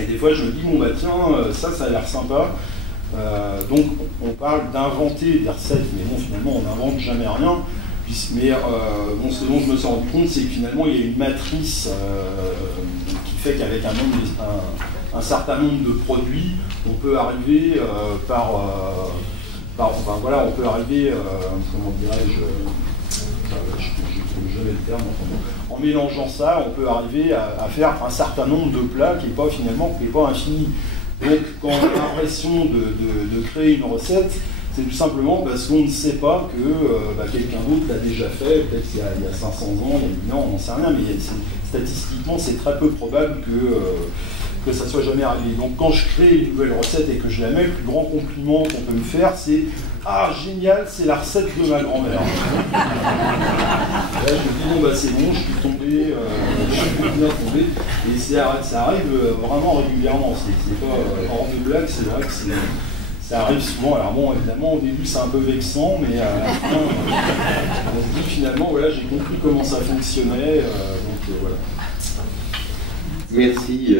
Et des fois je me dis, bon tiens, ça a l'air sympa. Donc on parle d'inventer des recettes, mais bon finalement on n'invente jamais rien. Mais ce dont je me suis rendu compte, c'est que finalement il y a une matrice qui fait qu'avec un certain nombre de produits, on peut arriver on peut arriver, comment dirais-je, jamais le terme, en mélangeant ça, on peut arriver à faire un certain nombre de plats qui n'est pas infini. Donc quand on a l'impression de créer une recette, c'est tout simplement parce qu'on ne sait pas que quelqu'un d'autre l'a déjà fait, peut-être il y a 500 ans, il y a 1000 ans, on n'en sait rien, mais statistiquement c'est très peu probable que ça soit jamais arrivé. Donc quand je crée une nouvelle recette et que je la mets, le plus grand compliment qu'on peut me faire, c'est « Ah, génial, c'est la recette de ma grand-mère ». Là je me dis « c'est bon, je suis tombé, je suis bien tombé ». Et ça arrive vraiment régulièrement, c'est pas hors de blague, c'est vrai que ça arrive souvent. Alors bon, évidemment, au début c'est un peu vexant, mais à la fin, on se dit finalement, voilà, j'ai compris comment ça fonctionnait, donc voilà. Merci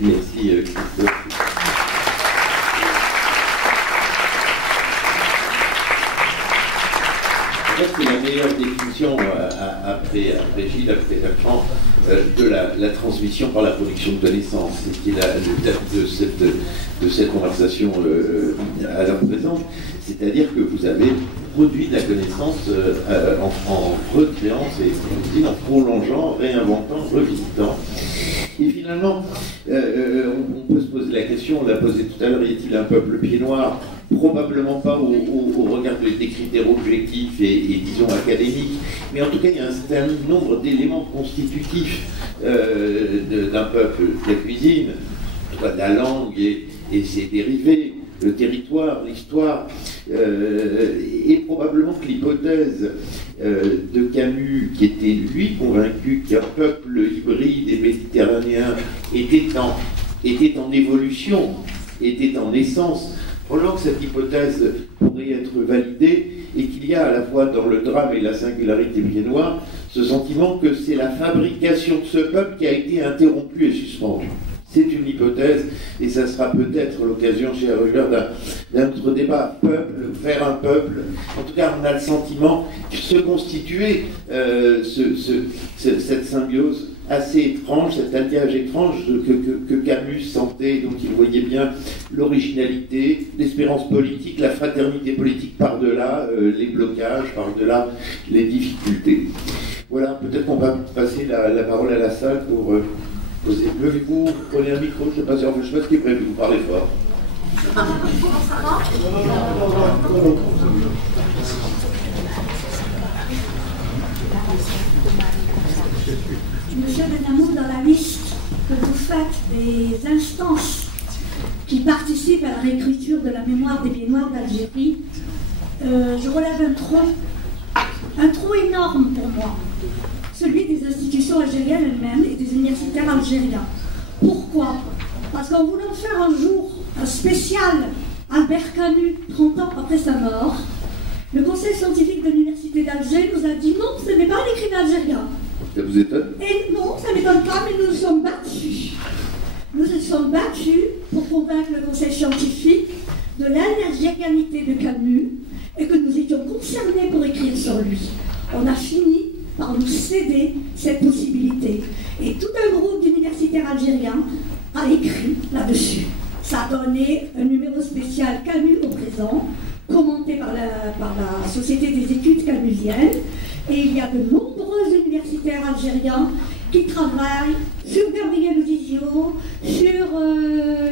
Christophe. Je pense que la meilleure définition, après Gilles, après Bertrand, de la transmission par la production de connaissances, et qui est le thème de cette conversation à l'heure présente, c'est-à-dire que vous avez produit de la connaissance en recréant ces en prolongeant, réinventant, revisitant. Et finalement, on peut se poser la question, on l'a posé tout à l'heure, y a-t-il un peuple pied noir? Probablement pas au regard des critères objectifs et disons académiques, mais en tout cas il y a un certain nombre d'éléments constitutifs d'un peuple, de la cuisine, de la langue et ses dérivés, le territoire, l'histoire, et probablement que l'hypothèse de Camus, qui était lui convaincu qu'un peuple hybride et méditerranéen était en évolution, était en naissance, probablement que cette hypothèse pourrait être validée, et qu'il y a à la fois dans le drame et la singularité viennois ce sentiment que c'est la fabrication de ce peuple qui a été interrompue et suspendue. C'est une hypothèse, et ça sera peut-être l'occasion, cher Ruller, d'un autre débat. Peuple, faire un peuple, en tout cas on a le sentiment que se constituer cette symbiose assez étrange, cet alliage étrange que Camus sentait, donc il voyait bien l'originalité, l'espérance politique, la fraternité politique par-delà les blocages, par-delà les difficultés. Voilà, peut-être qu'on va passer la parole à la salle pour poser. Levez-vous, prenez un micro, je ne sais pas ce qui est prévu, vous parlez fort. Monsieur Benamou, dans la liste que vous faites des instances qui participent à la réécriture de la mémoire des Pieds Noirs d'Algérie, je relève un trou énorme pour moi, celui des institutions algériennes elles-mêmes et des universitaires algériens. Pourquoi? Parce qu'en voulant faire un jour un spécial Albert Camus, 30 ans après sa mort, le conseil scientifique de l'université d'Alger nous a dit non, ce n'est pas un écrivain algérien. Ça vous étonne? Et non, ça ne m'étonne pas, mais nous nous sommes battus. Nous nous sommes battus pour convaincre le conseil scientifique de l'algérianité de Camus et que nous étions concernés pour écrire sur lui. On a fini par nous céder cette possibilité. Et tout un groupe d'universitaires algériens a écrit là-dessus. Ça a donné un numéro spécial Camus au présent, commenté par la Société des études camusiennes. Et il y a de nombreux universitaires algériens qui travaillent sur Gabriel Ouzizio, sur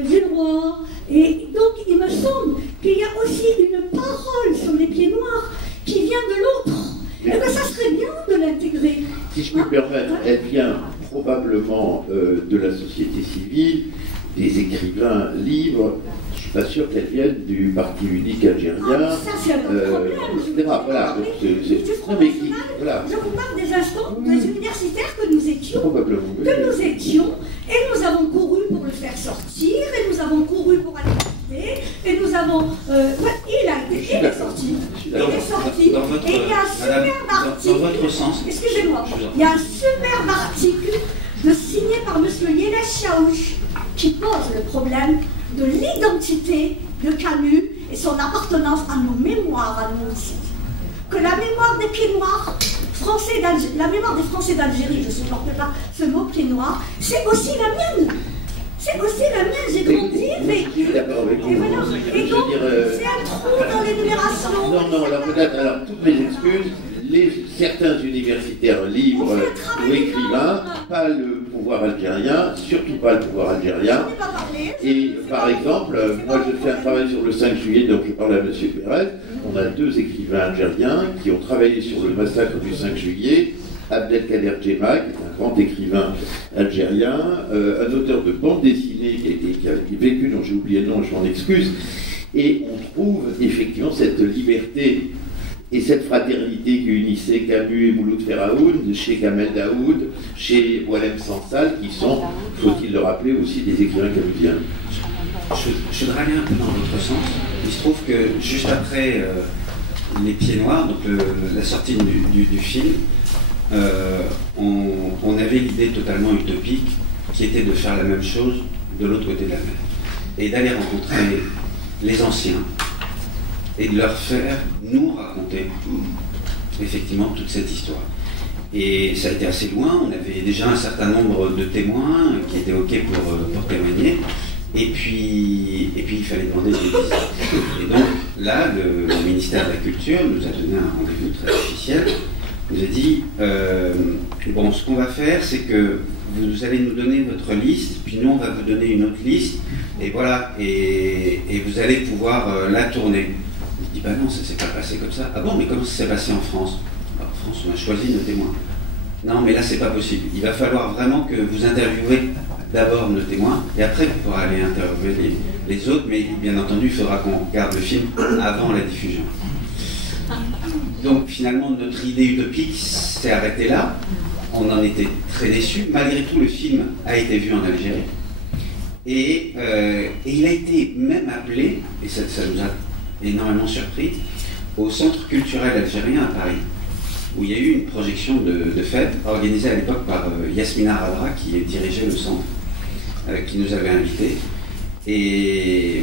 Jules Roy. Et donc il me semble qu'il y a aussi une parole sur les Pieds Noirs qui vient de l'autre. Et que ça serait bien de l'intégrer. Si je puis me permettre, elle vient probablement de la société civile, des écrivains libres. Je ne suis pas sûr qu'elles viennent du Parti unique algérien, Ça, c'est un autre problème. etc. Voilà. Voilà. Je vous parle des instants, des universitaires que nous étions, Probablement. et nous avons couru pour le faire sortir, et nous avons couru pour aller l'écouter, et nous avons... il est sorti. Il est sorti. Et il y a un superbe article... Dans votre sens. Excusez-moi. Il y a un superbe article signé par M. Yeles Chaouch qui pose le problème de l'identité de Camus et son appartenance à nos mémoires, à nous aussi. Que la mémoire des Pieds Noirs, la mémoire des Français d'Algérie, je ne supporte pas ce mot Pieds Noirs, c'est aussi la mienne. C'est aussi la mienne, j'ai grandi, vécu. Et voilà. Et donc, c'est un trou dans l'énumération. Non, alors toutes mes excuses. Certains universitaires libres ou écrivains, pas le pouvoir algérien, surtout pas le pouvoir algérien. Et par exemple, moi je fais un travail sur le 5 juillet, donc je parle à M. Pérez. On a deux écrivains algériens qui ont travaillé sur le massacre du 5 juillet. Abdelkader Djema, qui est un grand écrivain algérien, un auteur de bande dessinée qui a vécu, dont j'ai oublié le nom, je m'en excuse. Et on trouve effectivement cette liberté et cette fraternité qui unissait Camus et Mouloud Feraoun, chez Kamel Daoud, chez Oualem Sansal, qui sont, faut-il le rappeler, aussi des écrivains camusiens. Je voudrais aller un peu dans l'autre sens. Il se trouve que juste après Les Pieds Noirs, donc la sortie du film, on avait l'idée totalement utopique qui était de faire la même chose de l'autre côté de la mer. Et d'aller rencontrer les anciens, et de leur faire nous raconter effectivement toute cette histoire. Et ça a été assez loin, on avait déjà un certain nombre de témoins qui étaient OK pour témoigner, et puis il fallait demander des visas. Et donc là, le ministère de la Culture nous a donné un rendez-vous très officiel, nous a dit, bon, ce qu'on va faire, c'est que vous allez nous donner votre liste, puis nous on va vous donner une autre liste, et voilà, et vous allez pouvoir la tourner. Je dis, bah non, ça s'est pas passé comme ça. Ah bon, mais comment ça s'est passé en France? Alors, en France, on a choisi nos témoins. non mais là c'est pas possible, il va falloir vraiment que vous interviewez d'abord nos témoins, et après vous pourrez aller interviewer les autres, mais bien entendu il faudra qu'on regarde le film avant la diffusion. Donc finalement notre idée utopique s'est arrêtée là, on en était très déçus, malgré tout le film a été vu en Algérie, et il a été même appelé, et ça nous a énormément surpris, au Centre culturel algérien à Paris, où il y a eu une projection de fête organisée à l'époque par Yasmina Radra, qui dirigeait le centre, qui nous avait invités. Et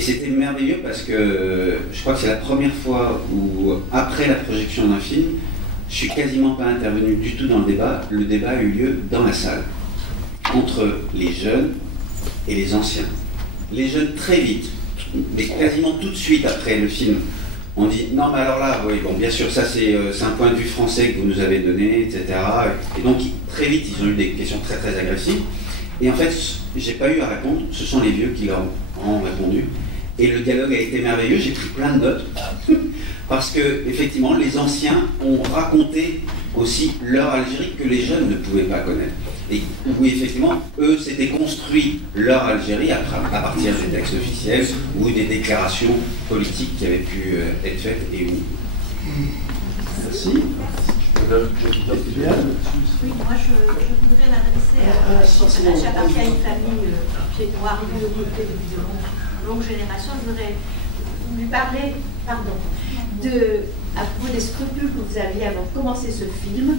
c'était merveilleux parce que je crois que c'est la première fois où, après la projection d'un film, je suis quasiment pas intervenu du tout dans le débat. Le débat a eu lieu dans la salle, entre les jeunes et les anciens. Les jeunes très vite, mais quasiment tout de suite après le film, on dit non mais alors là, oui, bon bien sûr ça c'est un point de vue français que vous nous avez donné, etc. Et donc très vite ils ont eu des questions très très agressives. Et en fait, j'ai pas eu à répondre, ce sont les vieux qui leur ont répondu. Et le dialogue a été merveilleux, j'ai pris plein de notes. Parce que effectivement les anciens ont raconté aussi leur Algérie que les jeunes ne pouvaient pas connaître. Et où effectivement, eux s'étaient construit leur Algérie à partir des textes officiels ou des déclarations politiques qui avaient pu être faites et où. Merci. Oui, moi je voudrais m'adresser à appartient à une famille pied noir, de côté depuis de longues générations. Je voudrais lui parler, à propos des scrupules que vous aviez avant de commencer ce film,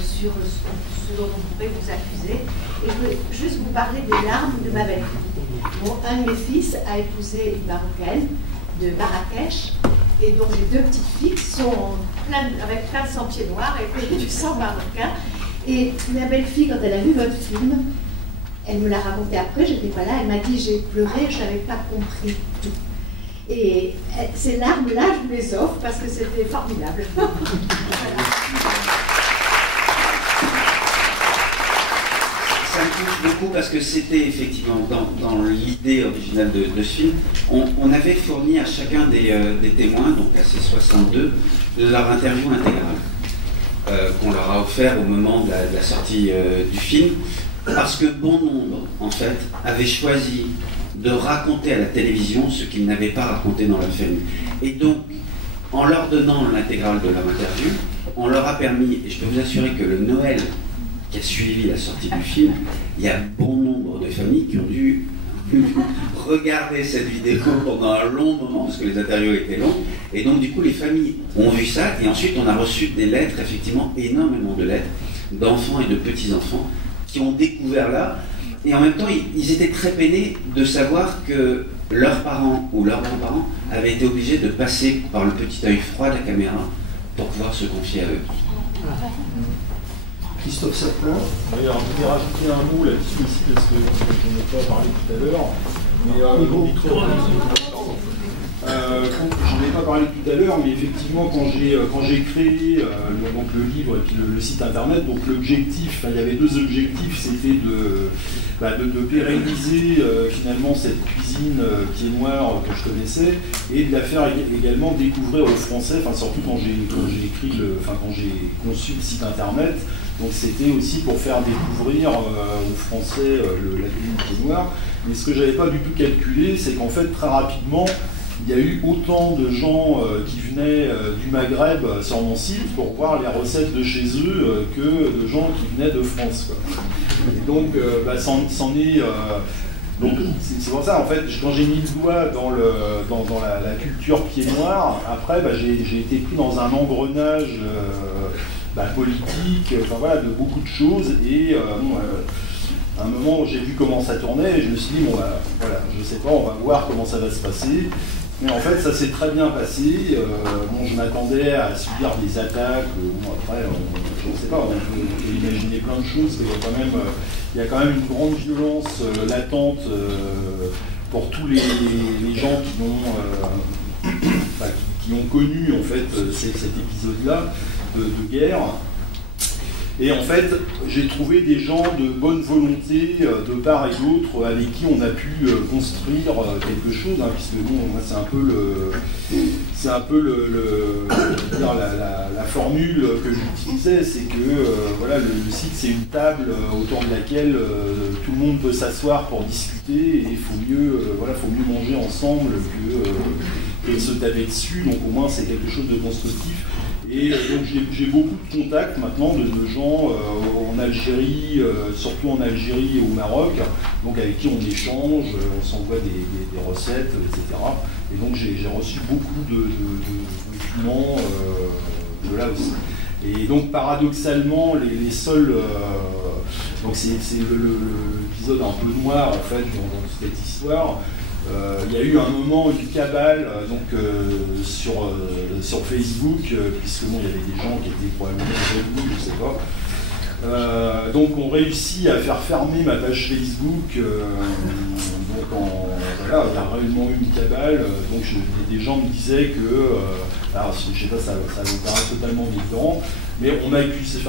sur ce dont on pourrait vous accuser. Et je voulais juste vous parler des larmes de ma belle-fille. Bon, un de mes fils a épousé une Marocaine de Marrakech, et dont j'ai deux petites filles qui sont avec plein de sang pieds noirs et du sang marocain. Et ma belle-fille, quand elle a vu votre film, elle me l'a raconté après, j'étais pas là, elle m'a dit j'ai pleuré, je n'avais pas compris tout. Et ces larmes-là, je vous les offre parce que c'était formidable. Voilà. Ça me touche beaucoup parce que c'était effectivement dans l'idée originale de ce film, on avait fourni à chacun des témoins, donc à ces 62, leur interview intégrale qu'on leur a offert au moment de la sortie du film, parce que bon nombre, en fait, avaient choisi de raconter à la télévision ce qu'ils n'avaient pas raconté dans leur famille. Et donc, en leur donnant l'intégrale de leur interview, on leur a permis, et je peux vous assurer que le Noël qui a suivi la sortie du film, il y a bon nombre de familles qui ont dû regarder cette vidéo pendant un long moment, parce que les interviews étaient longues, et donc du coup les familles ont vu ça, et ensuite on a reçu des lettres, effectivement énormément de lettres, d'enfants et de petits-enfants, qui ont découvert là, et en même temps ils étaient très peinés de savoir que leurs parents ou leurs grands-parents avaient été obligés de passer par le petit œil froid de la caméra pour pouvoir se confier à eux. Christophe Sapin. Oui, alors je vais rajouter un mot là-dessus aussi parce que je n'en ai pas parlé tout à l'heure. Mais j'en ai pas parlé tout à l'heure, mais effectivement quand j'ai créé donc le livre et puis le site internet, donc l'objectif, il y avait deux objectifs, c'était de pérenniser finalement cette cuisine pied noir que je connaissais et de la faire également découvrir aux Français, surtout quand j'ai conçu le site internet. Donc c'était aussi pour faire découvrir aux Français la cuisine pied noir. Mais ce que je n'avais pas du tout calculé, c'est qu'en fait très rapidement, il y a eu autant de gens qui venaient du Maghreb sur mon site pour voir les recettes de chez eux que de gens qui venaient de France, quoi. Et donc, donc c'est pour ça, en fait, quand j'ai mis le doigt dans la culture pied noir, après, j'ai été pris dans un engrenage politique, de beaucoup de choses. Et à un moment, j'ai vu comment ça tournait et je me suis dit, je sais pas, on va voir comment ça va se passer. Mais en fait, ça s'est très bien passé. Je m'attendais à subir des attaques. Après, je ne sais pas, on peut imaginer plein de choses. Il y a quand même une grande violence latente pour tous les gens qui ont connu en fait cet épisode-là de guerre. Et en fait, j'ai trouvé des gens de bonne volonté de part et d'autre avec qui on a pu construire quelque chose, hein, puisque bon, moi c'est un peu la formule que j'utilisais, c'est que voilà, le site c'est une table autour de laquelle tout le monde peut s'asseoir pour discuter, et il faut mieux manger ensemble que de se taper dessus, donc au moins c'est quelque chose de constructif. Et donc j'ai beaucoup de contacts maintenant de gens en Algérie, surtout en Algérie et au Maroc, donc avec qui on échange, on s'envoie des recettes, etc. Et donc j'ai reçu beaucoup de documents de là aussi. Et donc paradoxalement, les seuls... donc c'est l'épisode un peu noir en fait dans cette histoire. Il y a eu un moment, une cabale sur Facebook, puisque bon, il y avait des gens qui étaient probablement jaloux, je sais pas. Donc on réussit à faire fermer ma page Facebook. Voilà, il y a réellement eu une cabale. Donc des gens me disaient que, alors je sais pas, ça vous paraît totalement évident, mais on accusait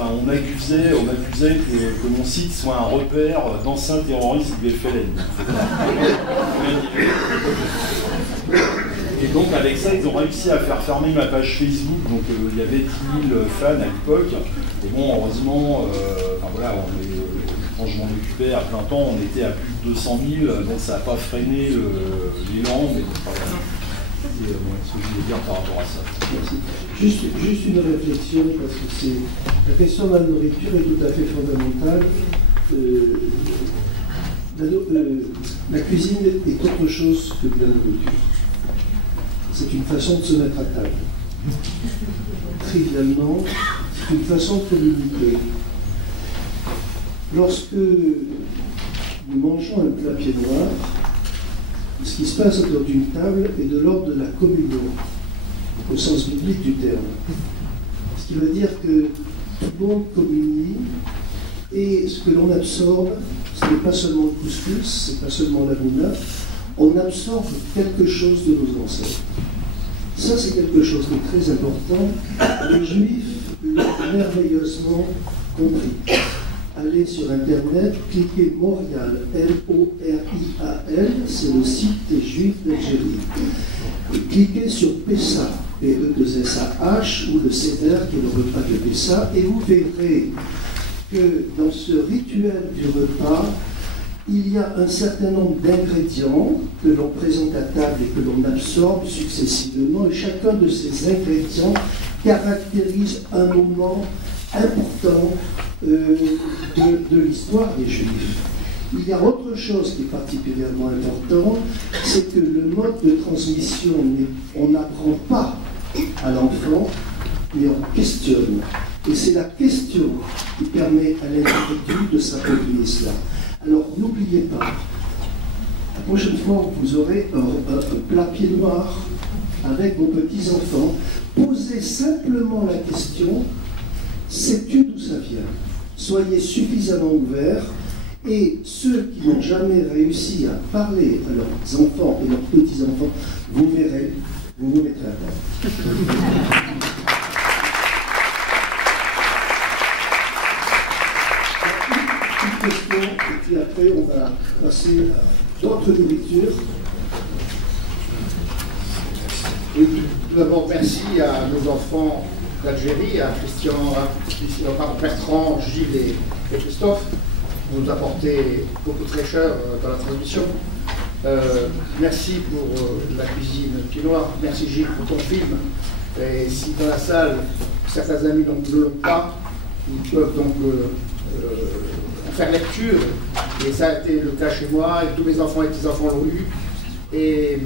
que mon site soit un repère d'anciens terroristes du FLN. Et donc avec ça, ils ont réussi à faire fermer ma page Facebook. Donc il y avait 10 000 fans à l'époque. Et bon, heureusement, quand je m'en occupais à plein temps, on était à plus de 200 000, donc ça n'a pas freiné l'élan. Mais voilà. C'est ce que je voulais dire par rapport à ça. Merci. Juste une réflexion, parce que la question de la nourriture est tout à fait fondamentale. La cuisine est autre chose que de la nourriture. C'est une façon de se mettre à table. Trivialement, c'est une façon de communiquer. Lorsque nous mangeons un plat pied noir, ce qui se passe autour d'une table est de l'ordre de la communion, au sens biblique du terme. Ce qui veut dire que tout le monde communie, et ce que l'on absorbe, ce n'est pas seulement le couscous, ce n'est pas seulement la mouna, on absorbe quelque chose de nos ancêtres. Ça, c'est quelque chose de très important. Les Juifs l'ont merveilleusement compris. Allez sur Internet, cliquez Morial, M-O-R-I-A-L, c'est le site des Juifs d'Algérie. Cliquez sur Pessa, P-E-2-S-A-H, ou le Seder, qui est le repas de Pessa, et vous verrez que dans ce rituel du repas, il y a un certain nombre d'ingrédients que l'on présente à table et que l'on absorbe successivement, et chacun de ces ingrédients caractérise un moment important de l'histoire des Juifs. Il y a autre chose qui est particulièrement important, c'est que le mode de transmission, on n'apprend pas à l'enfant, mais on questionne. Et c'est la question qui permet à l'individu de s'approprier cela. Alors n'oubliez pas, la prochaine fois vous aurez un plat pied noir avec vos petits-enfants, posez simplement la question: sais-tu d'où ça vient? Soyez suffisamment ouverts, et ceux qui n'ont jamais réussi à parler à leurs enfants et leurs petits-enfants, vous verrez, vous vous mettrez à table. Une question, et puis après on va passer à d'autres nourritures. Oui, tout d'abord merci à nos enfants d'Algérie, à Bertrand, Gilles et Christophe, pour nous apporter beaucoup de fraîcheur dans la transmission. Merci pour la cuisine pied noir, merci Gilles pour ton film. Et si dans la salle, certains amis ne l'ont pas, ils peuvent donc en faire lecture. Et ça a été le cas chez moi, et tous mes enfants et petits-enfants l'ont eu. Et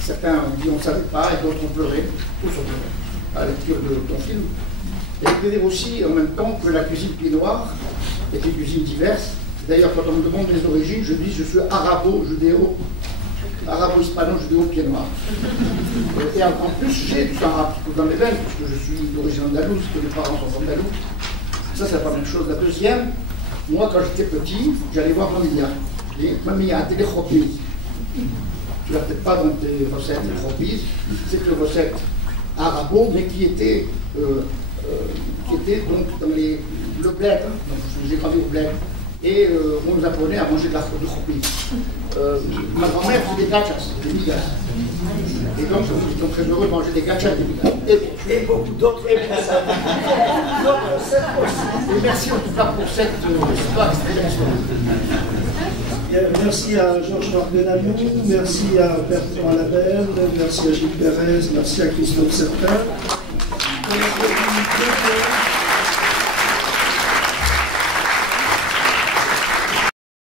certains ont dit on ne savait pas, et d'autres ont pleuré, tous ont pleuré à la lecture de ton film. Et je peux dire aussi en même temps que la cuisine pied noir est une cuisine diverse. D'ailleurs, quand on me demande mes origines, je dis je suis arabo-judéo, arabo-hispano-judéo pied noir. Et en plus, j'ai du sang arabe dans mes veines, puisque je suis d'origine andalouse, que mes parents sont andalous. Ça, c'est la première chose. La deuxième, moi, quand j'étais petit, j'allais voir Mamia. Je dis, Mamia, t'es des chopis. Tu l'as peut-être pas dans tes recettes, les chopis. C'est une recette arabo, mais qui était donc dans les le bled, donc j'ai grandi au bled, et on nous apprenait à manger de la croupi. Ma grand-mère faisait des gachas, des migas. Et donc je suis très heureux de manger des gachas et des migas. Et beaucoup d'autres. Et merci en tout cas pour cette histoire extraordinaire. Merci à Georges-Marc Benamou, merci à Bertrand Labelle, merci à Gilles Pérez, merci à Christophe Certain.